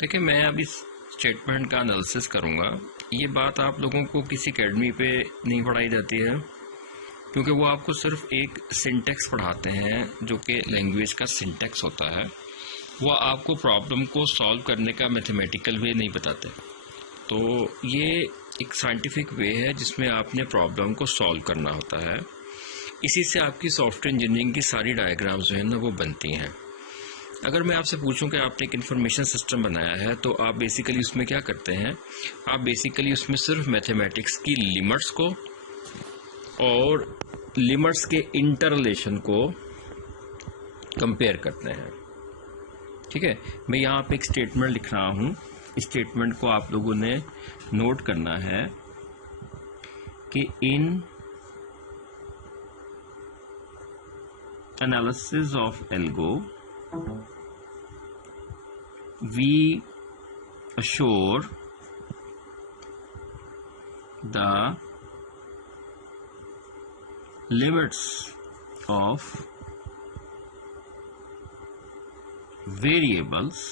देखिए, मैं अभी स्टेटमेंट का एनालिसिस करूँगा। ये बात आप लोगों को किसी अकेडमी पे नहीं पढ़ाई जाती है, क्योंकि वो आपको सिर्फ एक सिंटेक्स पढ़ाते हैं जो कि लैंग्वेज का सिंटेक्स होता है। वो आपको प्रॉब्लम को सॉल्व करने का मैथमेटिकल वे नहीं बताते। तो ये एक साइंटिफिक वे है जिसमें आपने प्रॉब्लम को सॉल्व करना होता है। इसी से आपकी सॉफ्टवेयर इंजीनियरिंग की सारी डायग्राम्स जो है ना वो बनती हैं। अगर मैं आपसे पूछूं कि आपने एक इन्फॉर्मेशन सिस्टम बनाया है तो आप बेसिकली उसमें क्या करते हैं? आप बेसिकली उसमें सिर्फ मैथमेटिक्स की लिमिट्स को और लिमिट्स के इंटररिलेशन को कंपेयर करते हैं। ठीक है, मैं यहाँ पे एक स्टेटमेंट लिख रहा हूँ। इस स्टेटमेंट को आप लोगों ने नोट करना है कि in analysis of algo we assure the limits of variables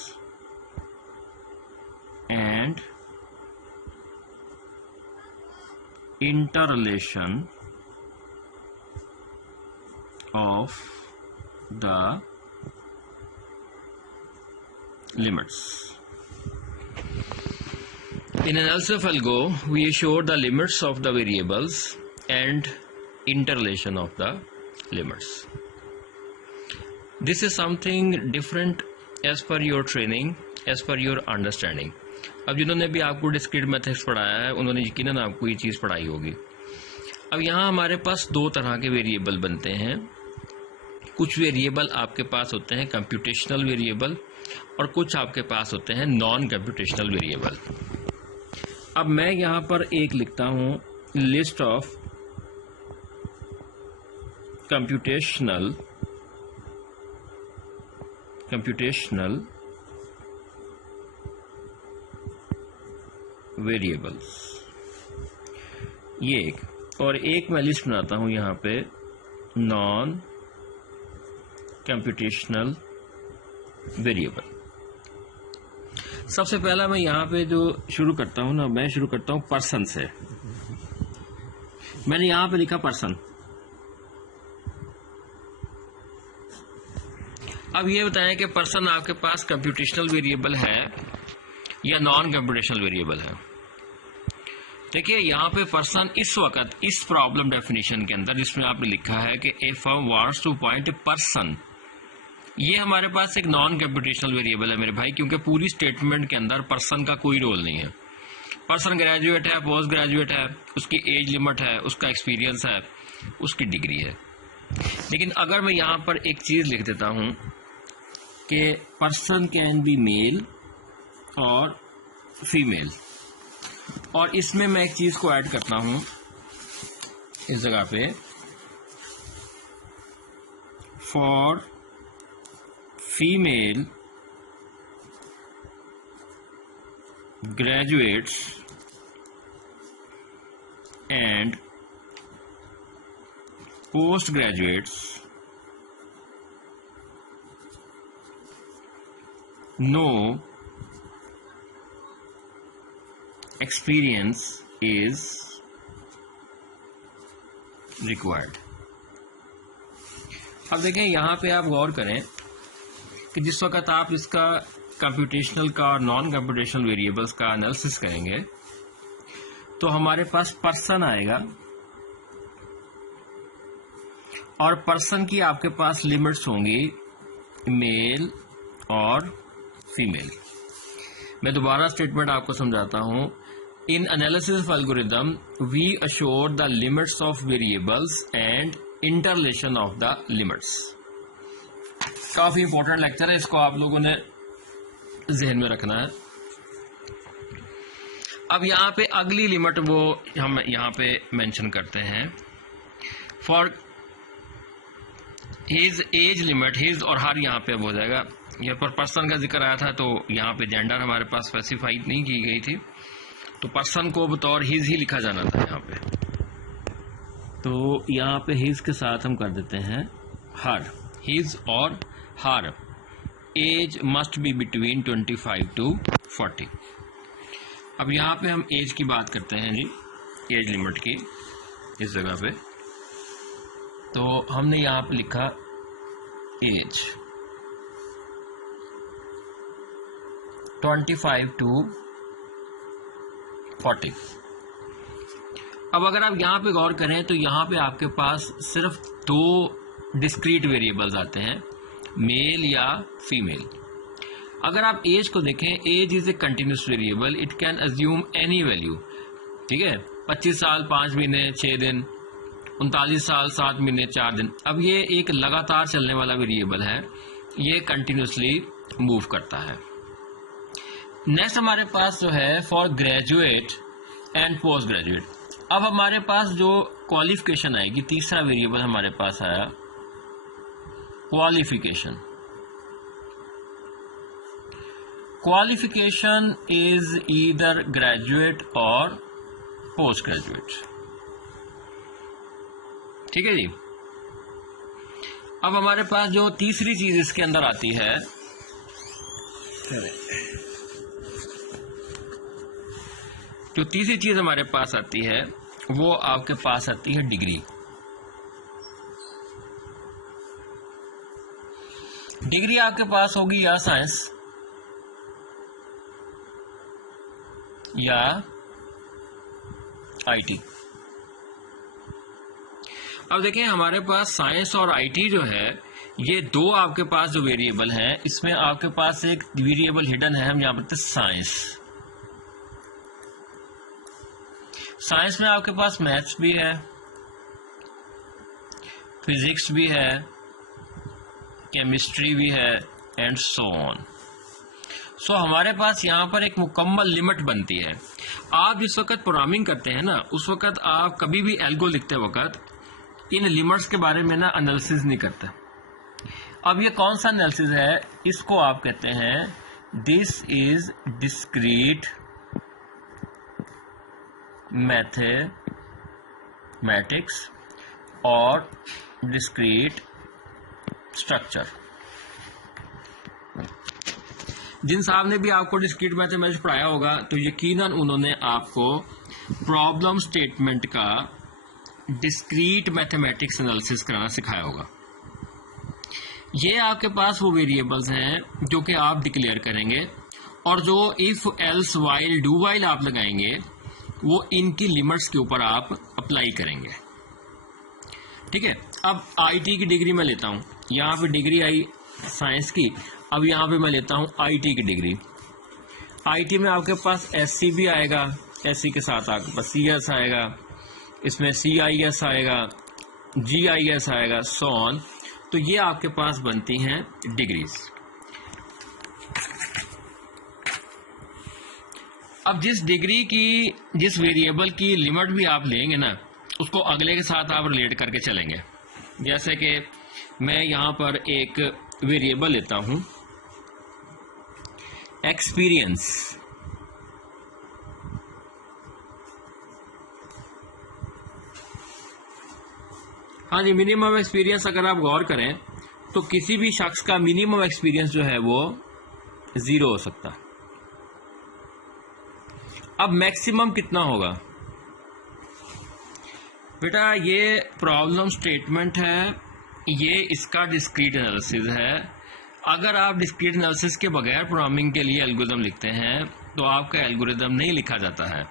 and interrelation of the limits. In analysis of algo, we assure the limits of the variables and interrelation of the limits. This is something different as per your training, as per your understanding. अब जिन्होंने भी आपको discrete methods पढ़ाया है उन्होंने यकीनन आपको ये चीज़ पढ़ाई होगी। अब यहाँ हमारे पास दो तरह के वेरिएबल बनते हैं। कुछ वेरिएबल आपके पास होते हैं कंप्यूटेशनल वेरिएबल और कुछ आपके पास होते हैं नॉन कंप्यूटेशनल वेरिएबल। अब मैं यहां पर एक लिखता हूं लिस्ट ऑफ कंप्यूटेशनल वेरिएबल्स, ये एक, और एक मैं लिस्ट बनाता हूं यहां पे नॉन कंप्यूटेशनल वेरिएबल। सबसे पहला मैं यहां पे जो शुरू करता हूं ना, मैं शुरू करता हूं पर्सन से। मैंने यहां पे लिखा पर्सन। अब ये बताएं कि पर्सन आपके पास कंप्यूटेशनल वेरिएबल है या नॉन कंप्यूटेशनल वेरिएबल है। देखिए, यहां पे पर्सन इस वक्त इस प्रॉब्लम डेफिनेशन के अंदर जिसमें आपने लिखा है कि a firm wants to appoint a person, ये हमारे पास एक नॉन कंप्यूटेशनल वेरिएबल है मेरे भाई, क्योंकि पूरी स्टेटमेंट के अंदर पर्सन का कोई रोल नहीं है। पर्सन ग्रेजुएट है, पोस्ट ग्रेजुएट है, उसकी एज लिमिट है, उसका एक्सपीरियंस है, उसकी डिग्री है। लेकिन अगर मैं यहां पर एक चीज लिख देता हूं कि पर्सन कैन बी मेल और फीमेल, और इसमें मैं एक चीज को ऐड करता हूं इस जगह पे, for female graduates and postgraduates, no experience is required। अब देखें, यहां पे आप गौर करें कि जिस वक्त आप इसका कंप्यूटेशनल का और नॉन कंप्यूटेशनल वेरिएबल्स का एनालिसिस करेंगे तो हमारे पास पर्सन आएगा, और पर्सन की आपके पास लिमिट्स होंगी मेल और फीमेल। मैं दोबारा स्टेटमेंट आपको समझाता हूं। In analysis of algorithm we assure the limits of variables and interrelation of the limits. काफी इंपॉर्टेंट लेक्चर है, इसको आप लोगों ने जहन में रखना है। अब यहां पे अगली लिमिट वो हम यहां पे मेंशन करते हैं, for his age limit, his और हर यहां पे हो जाएगा। यहाँ पर पर्सन का जिक्र आया था तो यहां पे जेंडर हमारे पास स्पेसिफाइड नहीं की गई थी, तो पर्सन को बतौर हिज ही लिखा जाना था यहां पे। तो यहाँ पे हिज के साथ हम कर देते हैं हर, हिज और her. Age must be between 25 to 40। अब यहाँ पे हम एज की बात करते हैं जी, एज लिमिट की इस जगह पे। तो हमने यहाँ पे लिखा एज 25 to 40। अब अगर आप यहाँ पे गौर करें तो यहाँ पे आपके पास सिर्फ दो डिस्क्रीट वेरिएबल्स आते हैं, मेल या फीमेल। अगर आप एज को देखें, age is a continuous variable, it can assume any value. ठीक है, 25 साल 5 महीने 6 दिन, 39 साल 7 महीने 4 दिन। अब ये एक लगातार चलने वाला वेरिएबल है, ये कंटिन्यूसली मूव करता है। नेक्स्ट हमारे पास जो है for graduate and post graduate. अब हमारे पास जो क्वालिफिकेशन आएगी, तीसरा वेरिएबल हमारे पास आया qualification. Qualification is either graduate और पोस्ट ग्रेजुएट। ठीक है जी। अब हमारे पास जो तीसरी चीज इसके अंदर आती है, जो तीसरी चीज हमारे पास आती है वो आपके पास आती है डिग्री। डिग्री आपके पास होगी या साइंस या आईटी। अब देखें हमारे पास साइंस और आईटी जो है, ये दो आपके पास जो वेरिएबल हैं, इसमें आपके पास एक वेरिएबल हिडन है, हम यहां पर साइंस। साइंस में आपके पास मैथ्स भी है, फिजिक्स भी है, केमिस्ट्री भी है एंड सो ऑन। सो हमारे पास यहाँ पर एक मुकम्मल लिमिट बनती है। आप जिस वक्त प्रोग्रामिंग करते हैं ना, उस वक्त आप कभी भी एल्गो लिखते वक्त इन लिमिट्स के बारे में ना एनालिसिस नहीं करते। अब ये कौन सा एनालिसिस है, इसको आप कहते हैं दिस इज डिस्क्रीट मैथमेटिक्स और डिस्क्रीट स्ट्रक्चर। जिन साहब ने भी आपको डिस्क्रीट मैथमेटिक्स पढ़ाया होगा तो यकीनन उन्होंने आपको प्रॉब्लम स्टेटमेंट का डिस्क्रीट मैथमेटिक्स एनालिसिस कराना सिखाया होगा। ये आपके पास वो वेरिएबल्स हैं जो कि आप डिक्लेयर करेंगे और जो if else while do while आप लगाएंगे वो इनकी लिमिट्स के ऊपर आप अप्लाई करेंगे। ठीक है। अब आईटी की डिग्री मैं लेता हूं, यहाँ पे डिग्री आई साइंस की। अब यहाँ पे मैं लेता हूं आईटी की डिग्री। आईटी में आपके पास एससी भी आएगा, एससी के साथ आपके पास सीएस आएगा, इसमें सीआईएस आएगा, जीआईएस आएगा, सो ऑन। तो ये आपके पास बनती हैं डिग्रीज। अब जिस डिग्री की, जिस वेरिएबल की लिमिट भी आप लेंगे ना, उसको अगले के साथ आप रिलेट करके चलेंगे। जैसे कि मैं यहां पर एक वेरिएबल लेता हूं एक्सपीरियंस। हाँ जी, मिनिमम एक्सपीरियंस अगर आप गौर करें तो किसी भी शख्स का मिनिमम एक्सपीरियंस जो है वो 0 हो सकता। अब मैक्सिमम कितना होगा बेटा, ये प्रॉब्लम स्टेटमेंट है, ये इसका डिस्क्रीट एनालिसिस है। अगर आप डिस्क्रीट एनालिसिस के बगैर प्रोग्रामिंग के लिए एल्गोरिथम लिखते हैं तो आपका एल्गोरिथम नहीं लिखा जाता है।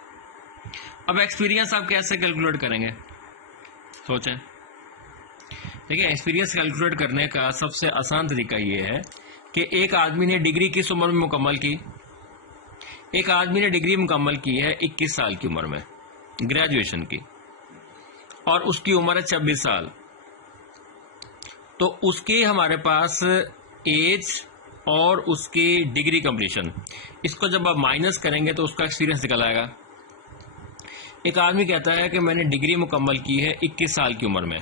अब एक्सपीरियंस आप कैसे कैलकुलेट करेंगे, सोचें। देखिए, एक्सपीरियंस कैलकुलेट करने का सबसे आसान तरीका ये है कि एक आदमी ने डिग्री किस उम्र में मुकम्मल की। एक आदमी ने डिग्री मुकम्मल की है 21 साल की उम्र में, ग्रेजुएशन की, और उसकी उम्र है 26 साल। तो उसके हमारे पास एज और उसकी डिग्री कंप्लीशन, इसको जब आप माइनस करेंगे तो उसका एक्सपीरियंस निकल आएगा। एक आदमी कहता है कि मैंने डिग्री मुकम्मल की है 21 साल की उम्र में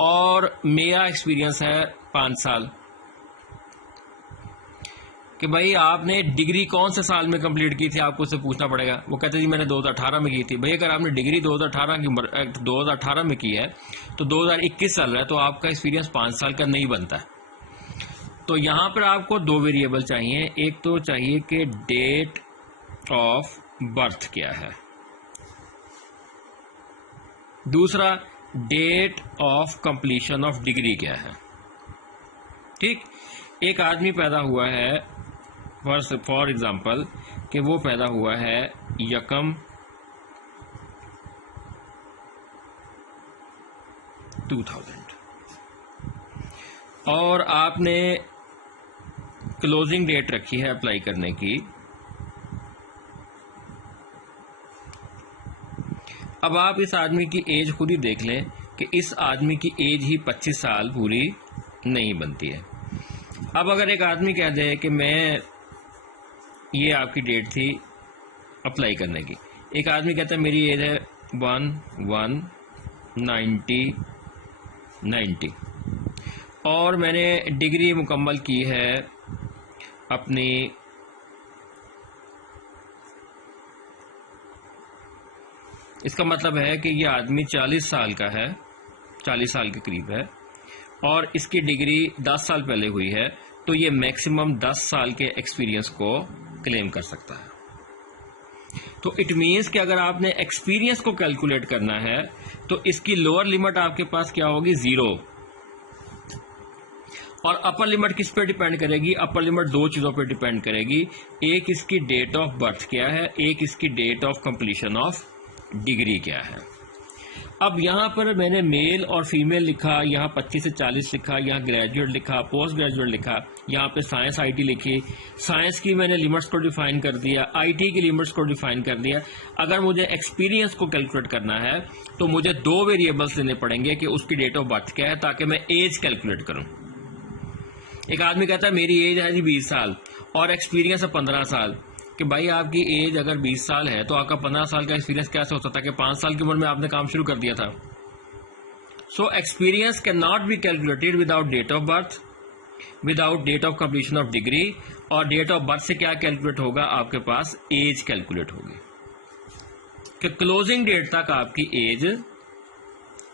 और मेरा एक्सपीरियंस है 5 साल। कि भाई आपने डिग्री कौन से साल में कंप्लीट की थी, आपको उससे पूछना पड़ेगा। वो कहते जी मैंने 2018 में की थी। भाई अगर आपने डिग्री 2018 में की है तो 2021 चल रहा है, तो आपका एक्सपीरियंस 5 साल का नहीं बनता है। तो यहां पर आपको दो वेरिएबल चाहिए। एक तो चाहिए कि डेट ऑफ बर्थ क्या है, दूसरा date of completion of degree क्या है। ठीक, एक आदमी पैदा हुआ है फॉर एग्जांपल कि वो पैदा हुआ है 1/2000 और आपने क्लोजिंग डेट रखी है अप्लाई करने की। अब आप इस आदमी की एज खुद ही देख लें कि इस आदमी की एज ही 25 साल पूरी नहीं बनती है। अब अगर एक आदमी कह दे कि मैं, ये आपकी डेट थी अप्लाई करने की, एक आदमी कहता है मेरी एज है 1/1/1990 और मैंने डिग्री मुकम्मल की है अपनी इसका मतलब है कि ये आदमी 40 साल का है, 40 साल के करीब है और इसकी डिग्री 10 साल पहले हुई है, तो ये मैक्सिमम 10 साल के एक्सपीरियंस को क्लेम कर सकता है। तो इट मीन्स कि अगर आपने एक्सपीरियंस को कैलकुलेट करना है तो इसकी लोअर लिमिट आपके पास क्या होगी, 0, और अपर लिमिट किस पे डिपेंड करेगी, अपर लिमिट दो चीजों पे डिपेंड करेगी। एक इसकी डेट ऑफ बर्थ क्या है, एक इसकी date of completion of degree क्या है। अब यहां पर मैंने मेल और फीमेल लिखा, यहाँ 25 से 40 लिखा, यहाँ ग्रेजुएट लिखा, पोस्ट ग्रेजुएट लिखा, यहाँ पे साइंस आईटी लिखी। साइंस की मैंने लिमिट्स को डिफाइन कर दिया, आईटी की लिमिट्स को डिफाइन कर दिया। अगर मुझे एक्सपीरियंस को कैलकुलेट करना है तो मुझे दो वेरिएबल्स लेने पड़ेंगे कि उसकी डेट ऑफ बर्थ क्या है, ताकि मैं एज कैलकुलेट करूं। एक आदमी कहता है मेरी एज है जी 20 साल और एक्सपीरियंस है 15 साल, कि भाई आपकी एज अगर 20 साल है तो आपका 15 साल का एक्सपीरियंस कैसे हो सकता है कि 5 साल की उम्र में आपने काम शुरू कर दिया था। So experience cannot be calculated without date of birth, without date of completion of degree, और डेट ऑफ बर्थ से क्या कैलकुलेट होगा, आपके पास एज कैलकुलेट होगी कि क्लोजिंग डेट तक आपकी एज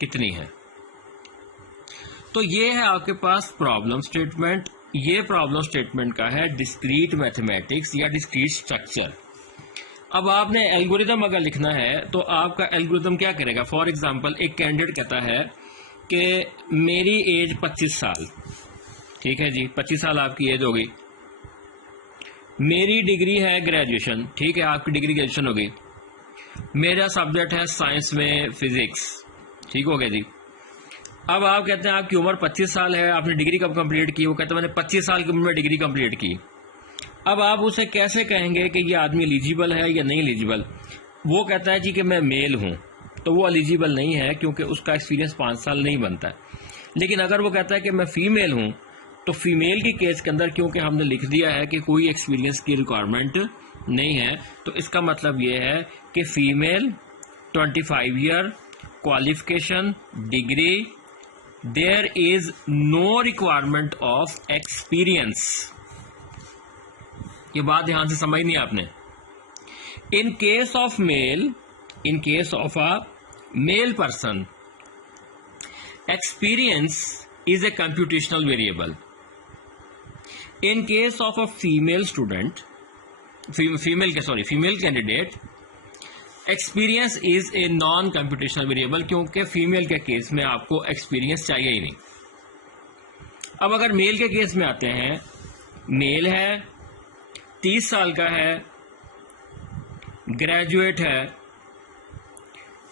कितनी है। तो ये है आपके पास प्रॉब्लम स्टेटमेंट। ये प्रॉब्लम स्टेटमेंट का है डिस्क्रीट मैथमेटिक्स या डिस्क्रीट स्ट्रक्चर। अब आपने एल्गोरिदम अगर लिखना है तो आपका एल्गोरिदम क्या करेगा। फॉर एग्जांपल एक कैंडिडेट कहता है कि मेरी एज 25 साल, ठीक है जी, 25 साल आपकी एज हो गई, मेरी डिग्री है ग्रेजुएशन, ठीक है, आपकी डिग्री ग्रेजुएशन हो गई, मेरा सब्जेक्ट है साइंस में फिजिक्स, ठीक हो गया जी। अब आप कहते हैं आपकी उम्र 25 साल है, आपने डिग्री कब कंप्लीट की, वो कहते हैं मैंने 25 साल की उम्र में डिग्री कंप्लीट की। अब आप उसे कैसे कहेंगे कि ये आदमी एलिजिबल है या नहीं एलिजिबल। वो कहता है जी कि मैं मेल हूं, तो वो एलिजिबल नहीं है क्योंकि उसका एक्सपीरियंस 5 साल नहीं बनता है। लेकिन अगर वो कहता है कि मैं फीमेल हूं, तो फीमेल की केस के अंदर क्योंकि हमने लिख दिया है कि कोई एक्सपीरियंस की रिक्वायरमेंट नहीं है, तो इसका मतलब ये है कि female 25 year qualification degree, there is no requirement of experience. ये बात ध्यान से समझनी आपने। In case of male, in case of a male person, experience is a computational variable. In case of a female student, female candidate, experience is a non computational variable, क्योंकि female के case में आपको experience चाहिए ही नहीं। अब अगर mail के case में आते हैं, मेल है, 30 साल का है, ग्रेजुएट है,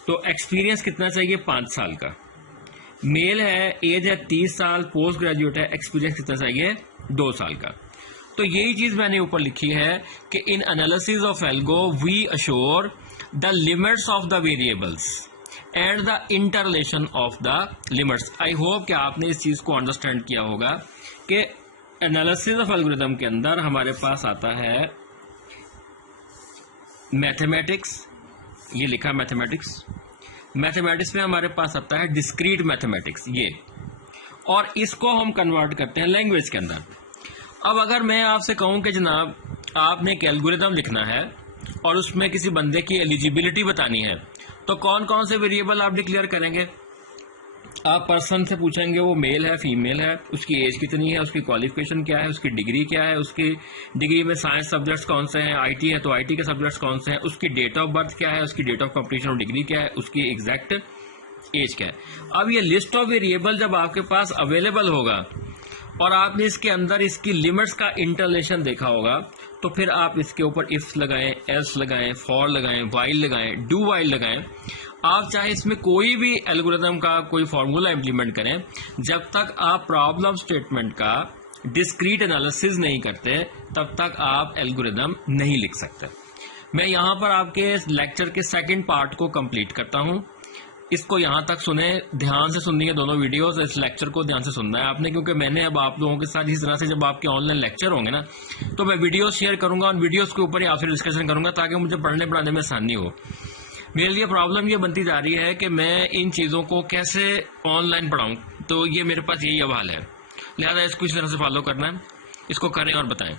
तो एक्सपीरियंस कितना चाहिए, 5 साल का। मेल है, एज है 30 साल, पोस्ट ग्रेजुएट है, एक्सपीरियंस कितना चाहिए, 2 साल का। तो यही चीज मैंने ऊपर लिखी है कि in analysis of algo we assure the limits of the variables and the interrelation of the limits. I hope कि आपने इस चीज को अंडरस्टैंड किया होगा कि एनालिसिस ऑफ एल्गोरिथम के अंदर हमारे पास आता है मैथमेटिक्स, ये लिखा मैथमेटिक्स, मैथमेटिक्स में हमारे पास आता है डिस्क्रीट मैथमेटिक्स ये, और इसको हम कन्वर्ट करते हैं लैंग्वेज के अंदर। अब अगर मैं आपसे कहूं कि जनाब आपने एक एल्गोरिथम लिखना है और उसमें किसी बंदे की एलिजिबिलिटी बतानी है, तो कौन कौन से वेरिएबल आप डिक्लेयर करेंगे। आप पर्सन से पूछेंगे वो मेल है फीमेल है, उसकी एज कितनी है, उसकी क्वालिफिकेशन क्या है, उसकी डिग्री क्या है, उसकी डिग्री में साइंस सब्जेक्ट्स कौन से हैं, आईटी है तो आईटी के सब्जेक्ट्स कौन से हैं, उसकी डेट ऑफ बर्थ क्या है, उसकी डेट ऑफ कंप्लीशन और डिग्री क्या है, उसकी एग्जैक्ट एज क्या है। अब ये लिस्ट ऑफ वेरिएबल जब आपके पास अवेलेबल होगा और आपने इसके अंदर इसकी लिमिट्स का इंटरलेशन देखा होगा, तो फिर आप इसके ऊपर इफ्स लगाएं, एल्स लगाएं, फॉर लगाएं, वाइल लगाएं, डू वाइल लगाएं। आप चाहे इसमें कोई भी एल्गोरिथम का कोई फॉर्मूला इंप्लीमेंट करें, जब तक आप प्रॉब्लम स्टेटमेंट का डिस्क्रीट एनालिसिस नहीं करते तब तक आप एल्गोरिथम नहीं लिख सकते। मैं यहां पर आपके लेक्चर के सेकंड पार्ट को कंप्लीट करता हूं। इसको यहां तक सुने, ध्यान से सुननी है दोनों वीडियोस, इस लेक्चर को ध्यान से सुनना है आपने, क्योंकि मैंने अब आप लोगों के साथ इस तरह से जब आपके ऑनलाइन लेक्चर होंगे ना, तो मैं वीडियो शेयर करूंगा, उन वीडियोस के ऊपर ही आपसे डिस्कशन करूंगा ताकि मुझे पढ़ने पढ़ाने में आसानी हो। मेरे लिए प्रॉब्लम ये बनती जा रही है कि मैं इन चीज़ों को कैसे ऑनलाइन पढ़ाऊं, तो ये मेरे पास यही सवाल है, लिहाजा इसको इस तरह से फॉलो करना है। इसको करें और बताएं।